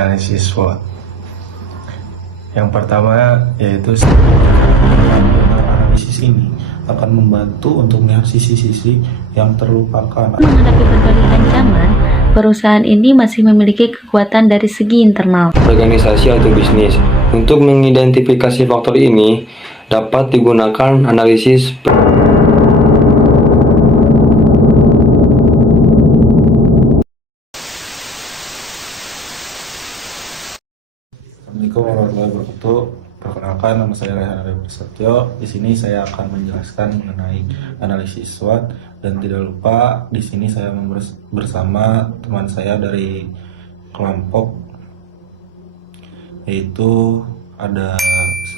analisis SWOT. Yang pertama yaitu analisis ini akan membantu untuk melihat sisi-sisi yang terlupakan. Menghadapi berbagai ancaman, perusahaan ini masih memiliki kekuatan dari segi internal. Organisasi atau bisnis. Untuk mengidentifikasi faktor ini, dapat digunakan analisis Assalamualaikum warahmatullahi wabarakatuh. Perkenalkan, nama saya Rehan Arif Prasetyo. Di sini saya akan menjelaskan mengenai analisis SWOT, dan tidak lupa di sini saya bersama teman saya dari kelompok, yaitu ada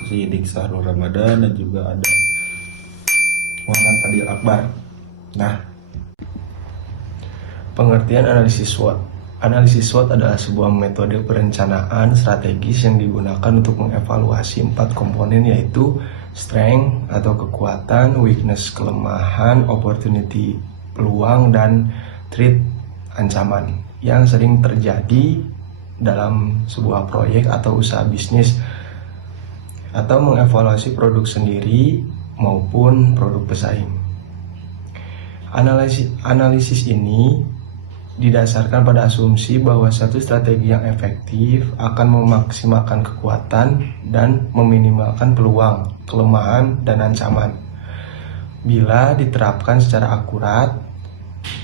Sidik Sahrul Ramadan dan juga ada Muhammad Adil Akbar. Nah, pengertian analisis SWOT. Analisis SWOT adalah sebuah metode perencanaan strategis yang digunakan untuk mengevaluasi 4 komponen, yaitu strength atau kekuatan, weakness kelemahan, opportunity peluang, dan threat ancaman yang sering terjadi dalam sebuah proyek atau usaha bisnis, atau mengevaluasi produk sendiri maupun produk pesaing. Analisis ini didasarkan pada asumsi bahwa satu strategi yang efektif akan memaksimalkan kekuatan dan meminimalkan peluang, kelemahan, dan ancaman. Bila diterapkan secara akurat,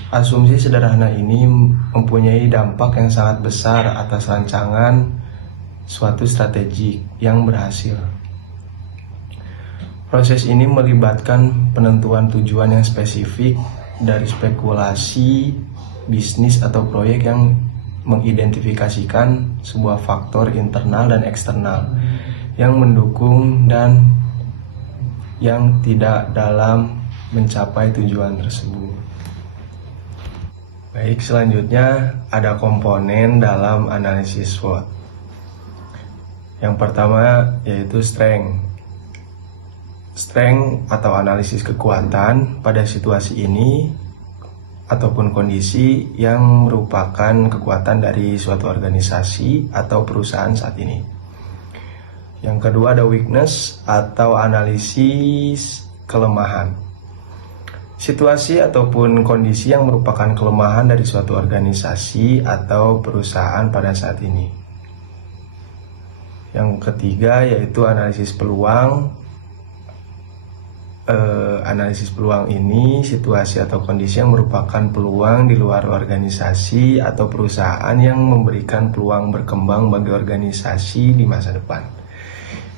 asumsi sederhana ini mempunyai dampak yang sangat besar atas rancangan suatu strategi yang berhasil. Proses ini melibatkan penentuan tujuan yang spesifik dari spekulasi bisnis atau proyek yang mengidentifikasikan sebuah faktor internal dan eksternal yang mendukung dan yang tidak dalam mencapai tujuan tersebut. Baik, selanjutnya ada komponen dalam analisis SWOT. Yang pertama yaitu strength. Strength atau analisis kekuatan pada situasi ini ataupun kondisi yang merupakan kekuatan dari suatu organisasi atau perusahaan saat ini. Yang kedua ada weakness atau analisis kelemahan. Situasi ataupun kondisi yang merupakan kelemahan dari suatu organisasi atau perusahaan pada saat ini. Yang ketiga yaitu analisis peluang. Analisis peluang ini situasi atau kondisi yang merupakan peluang di luar organisasi atau perusahaan yang memberikan peluang berkembang bagi organisasi di masa depan.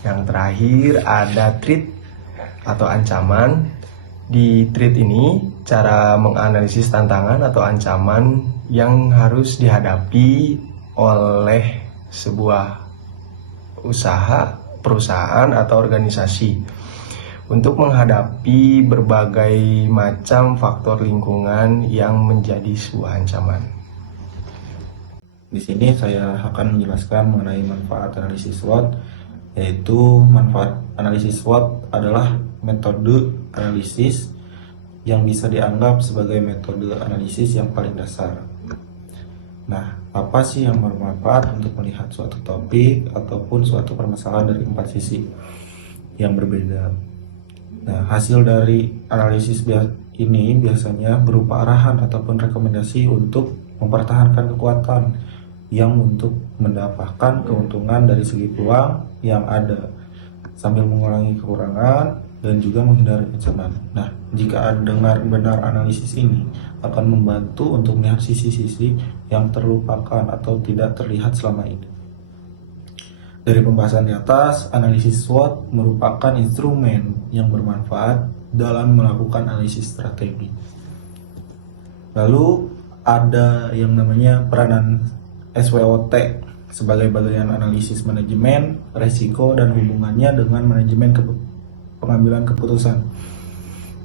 Yang terakhir ada threat atau ancaman. Di threat ini cara menganalisis tantangan atau ancaman yang harus dihadapi oleh sebuah usaha, perusahaan, atau organisasi untuk menghadapi berbagai macam faktor lingkungan yang menjadi sebuah ancaman. Di sini saya akan menjelaskan mengenai manfaat analisis SWOT, yaitu manfaat analisis SWOT adalah metode analisis yang bisa dianggap sebagai metode analisis yang paling dasar. Nah, apa sih yang bermanfaat untuk melihat suatu topik ataupun suatu permasalahan dari 4 sisi yang berbeda? Nah, hasil dari analisis ini biasanya berupa arahan ataupun rekomendasi untuk mempertahankan kekuatan yang untuk mendapatkan keuntungan dari segi peluang yang ada, sambil mengurangi kekurangan dan juga menghindari ancaman. Nah, jika dengar benar analisis ini akan membantu untuk melihat sisi-sisi yang terlupakan atau tidak terlihat selama ini. Dari pembahasan di atas, analisis SWOT merupakan instrumen yang bermanfaat dalam melakukan analisis strategi. Lalu ada yang namanya peranan SWOT sebagai bagian analisis manajemen, resiko, dan hubungannya dengan manajemen pengambilan keputusan.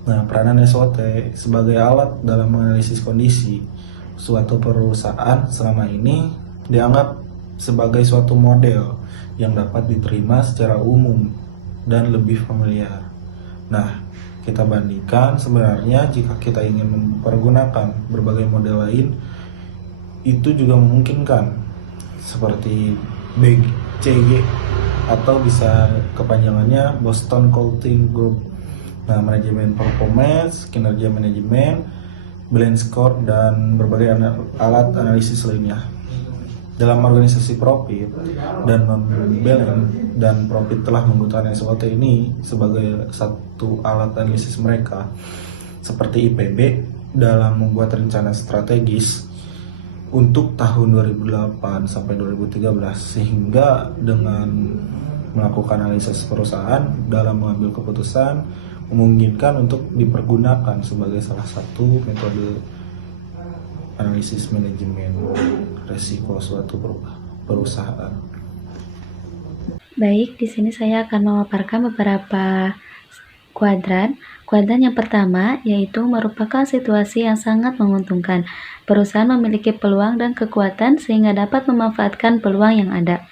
Nah, peranan SWOT sebagai alat dalam menganalisis kondisi suatu perusahaan selama ini dianggap sebagai suatu model yang dapat diterima secara umum dan lebih familiar. Nah, kita bandingkan sebenarnya jika kita ingin mempergunakan berbagai model lain, itu juga memungkinkan seperti BCG atau bisa kepanjangannya Boston Consulting Group. Nah, manajemen performance, kinerja manajemen, balance score, dan berbagai alat analisis lainnya. Dalam organisasi profit dan non-balance dan profit telah menggunakan SWOT ini sebagai satu alat analisis mereka, seperti IPB dalam membuat rencana strategis untuk tahun 2008 sampai 2013, sehingga dengan melakukan analisis perusahaan dalam mengambil keputusan memungkinkan untuk dipergunakan sebagai salah satu metode analisis manajemen resiko suatu perusahaan. Baik, di sini saya akan memaparkan beberapa kuadran. Kuadran yang pertama yaitu merupakan situasi yang sangat menguntungkan. Perusahaan memiliki peluang dan kekuatan sehingga dapat memanfaatkan peluang yang ada.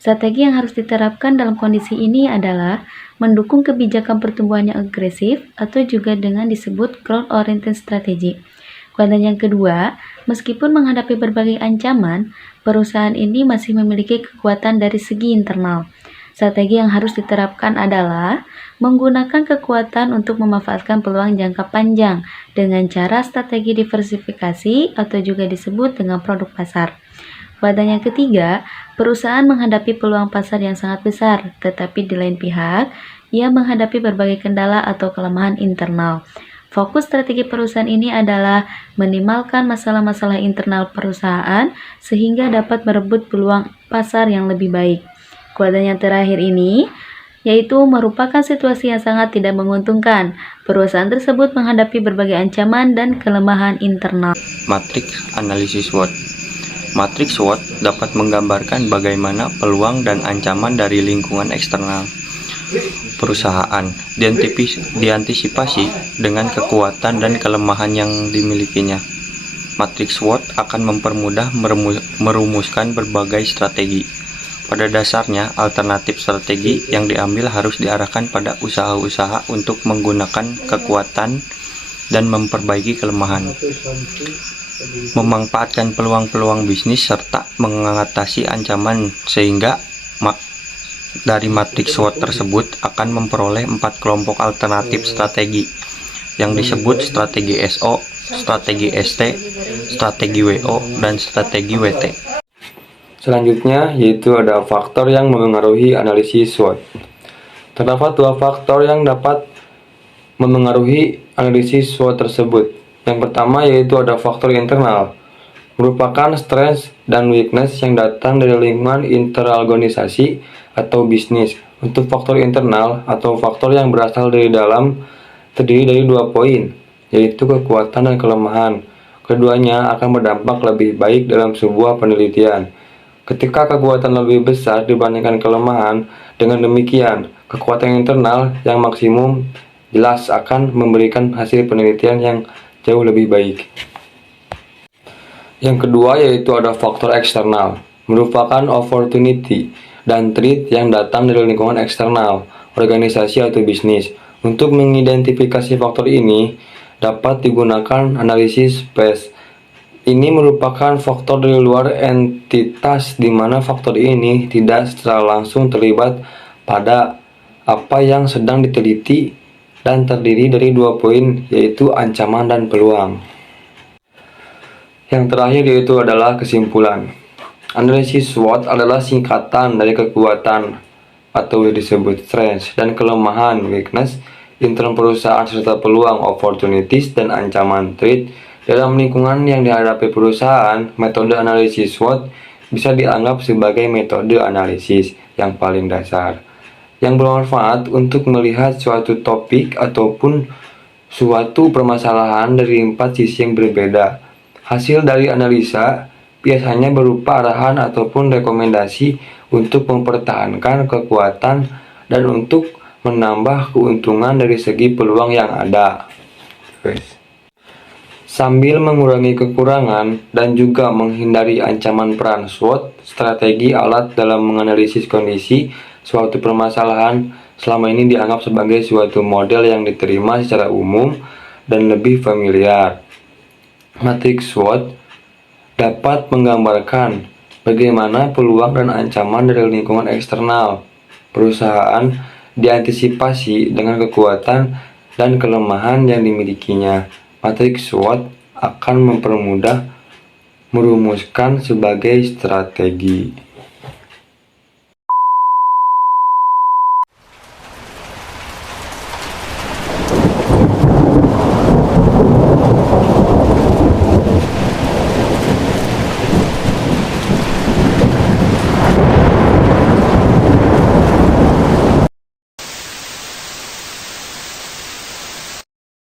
Strategi yang harus diterapkan dalam kondisi ini adalah mendukung kebijakan pertumbuhan yang agresif atau juga dengan disebut growth oriented strategy. Kuadran yang kedua, meskipun menghadapi berbagai ancaman, perusahaan ini masih memiliki kekuatan dari segi internal. Strategi yang harus diterapkan adalah menggunakan kekuatan untuk memanfaatkan peluang jangka panjang dengan cara strategi diversifikasi atau juga disebut dengan produk pasar. Kuadran yang ketiga, perusahaan menghadapi peluang pasar yang sangat besar, tetapi di lain pihak, ia menghadapi berbagai kendala atau kelemahan internal. Fokus strategi perusahaan ini adalah minimalkan masalah-masalah internal perusahaan sehingga dapat merebut peluang pasar yang lebih baik. Kuadran yang terakhir ini yaitu merupakan situasi yang sangat tidak menguntungkan. Perusahaan tersebut menghadapi berbagai ancaman dan kelemahan internal. Matriks analisis SWOT. Matriks SWOT dapat menggambarkan bagaimana peluang dan ancaman dari lingkungan eksternal perusahaan diantisipasi dengan kekuatan dan kelemahan yang dimilikinya. Matriks SWOT akan mempermudah merumuskan berbagai strategi. Pada dasarnya, alternatif strategi yang diambil harus diarahkan pada usaha-usaha untuk menggunakan kekuatan dan memperbaiki kelemahan, memanfaatkan peluang-peluang bisnis, serta mengatasi ancaman, sehingga dari matriks SWOT tersebut akan memperoleh 4 kelompok alternatif strategi yang disebut strategi SO, strategi ST, strategi WO, dan strategi WT. Selanjutnya yaitu ada faktor yang memengaruhi analisis SWOT. Terdapat 2 faktor yang dapat memengaruhi analisis SWOT tersebut. Yang pertama yaitu ada faktor internal, merupakan strength dan weakness yang datang dari lingkungan interorganisasi atau bisnis. Untuk faktor internal atau faktor yang berasal dari dalam terdiri dari 2 poin, yaitu kekuatan dan kelemahan. Keduanya akan berdampak lebih baik dalam sebuah penelitian. Ketika kekuatan lebih besar dibandingkan kelemahan, dengan demikian kekuatan internal yang maksimum jelas akan memberikan hasil penelitian yang jauh lebih baik. Yang kedua yaitu ada faktor eksternal, merupakan opportunity dan threat yang datang dari lingkungan eksternal, organisasi atau bisnis. Untuk mengidentifikasi faktor ini, dapat digunakan analisis PES. Ini merupakan faktor dari luar entitas di mana faktor ini tidak secara langsung terlibat pada apa yang sedang diteliti dan terdiri dari 2 poin yaitu ancaman dan peluang. Yang terakhir yaitu adalah kesimpulan. Analisis SWOT adalah singkatan dari kekuatan atau disebut strength dan kelemahan weakness intern perusahaan serta peluang opportunities dan ancaman threat dalam lingkungan yang dihadapi perusahaan. Metode analisis SWOT bisa dianggap sebagai metode analisis yang paling dasar yang bermanfaat untuk melihat suatu topik ataupun suatu permasalahan dari 4 sisi yang berbeda. Hasil dari analisa biasanya berupa arahan ataupun rekomendasi untuk mempertahankan kekuatan dan untuk menambah keuntungan dari segi peluang yang ada. Sambil mengurangi kekurangan dan juga menghindari ancaman peran SWOT, strategi alat dalam menganalisis kondisi suatu permasalahan selama ini dianggap sebagai suatu model yang diterima secara umum dan lebih familiar. Matriks SWOT dapat menggambarkan Bagaimana peluang dan ancaman dari lingkungan eksternal? Perusahaan diantisipasi dengan kekuatan dan kelemahan yang dimilikinya. Matriks SWOT akan mempermudah merumuskan sebagai strategi.